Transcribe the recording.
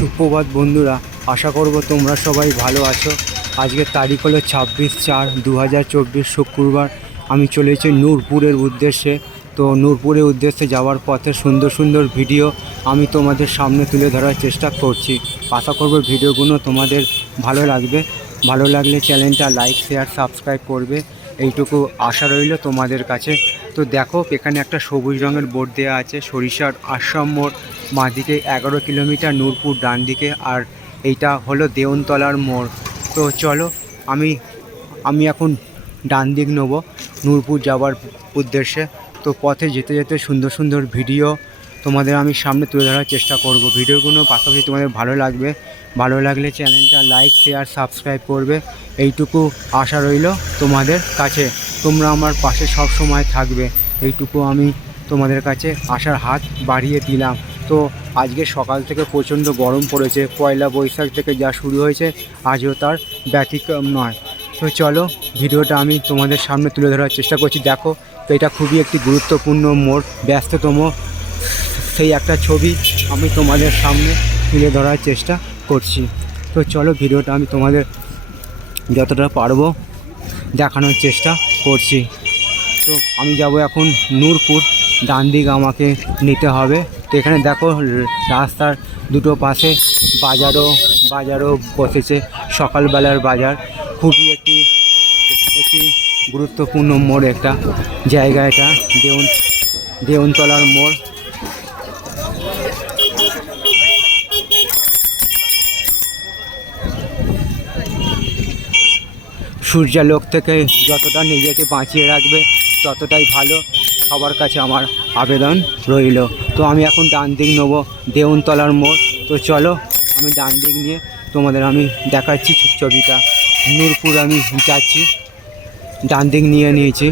সুপ্রভাত বন্ধুরা, আশা করব তোমরা সবাই ভালো আছো। আজকের তারিখ হলো 26/4/2024 শুক্রবার। আমি চলেছি নূরপুরের উদ্দেশ্যে। তো নূরপুরের উদ্দেশ্যে যাওয়ার পথে সুন্দর সুন্দর ভিডিও আমি তোমাদের সামনে তুলে ধরার চেষ্টা করছি। আশা করব ভিডিওগুলো তোমাদের ভালো লাগবে। ভালো লাগলে চ্যানেলটা লাইক শেয়ার সাবস্ক্রাইব করবে, এইটুকু আশা রইল তোমাদের কাছে। তো দেখো, এখানে একটা সবুজ রঙের বোর্ড দেওয়া আছে, সরিষার আশ্রম মোড়। বাঁদিকে 11 কিলোমিটার নূরপুর, ডান দিকে। আর এইটা হলো দেওনতলার মোড়। তো চলো, আমি এখন ডান দিক নেব নূরপুর যাওয়ার উদ্দেশ্যে। তো পথে যেতে যেতে সুন্দর সুন্দর ভিডিও তোমাদের আমি সামনে তুলে ধরার চেষ্টা করব। ভিডিওগুলো পাশাপাশি তোমাদের ভালো লাগবে। ভালো লাগলে চ্যানেলটা লাইক শেয়ার সাবস্ক্রাইব করবে, এইটুকু আশা রইল তোমাদের কাছে। তোমরা আমার পাশে সব সময় থাকবে, এইটুকু আমি তোমাদের কাছে আশার হাত বাড়িয়ে দিলাম। তো আজকে সকাল থেকে প্রচণ্ড গরম পড়েছে। পয়লা বৈশাখ থেকে যা শুরু হয়েছে, আজও তার ব্যতিক্রম নয়। তো চলো, ভিডিওটা আমি তোমাদের সামনে তুলে ধরার চেষ্টা করছি। দেখো, তো এটা খুবই একটি গুরুত্বপূর্ণ মোড়, ব্যস্ততম সেই একটা ছবি আমি তোমাদের সামনে তুলে ধরার চেষ্টা করছি। তো চলো, ভিডিওটা আমি তোমাদের যতটা পারবো দেখানোর চেষ্টা করছি। তো আমি যাব এখন নূরপুর, ডান দিক আমাকে নিতে হবে। তো এখানে দেখো, রাস্তার দুটো পাশে বাজারও বসেছে, সকালবেলার বাজার। খুবই একটি গুরুত্বপূর্ণ মোড় একটা জায়গা, এটা দেওনতলার মোড়। সূর্যালোক থেকে যতটা নিজেকে বাঁচিয়ে রাখবে ততটাই ভালো, সবার কাছে আমার আবেদন রইল। তো আমি এখন ডান দিক নেব, দেওনতলার মোড়। তো চলো, আমি ডান দিক নিয়ে তোমাদের আমি দেখাচ্ছি ছবিটা। নূরপুর আমি যাচ্ছি, ডান দিক নিয়ে নিয়েছি।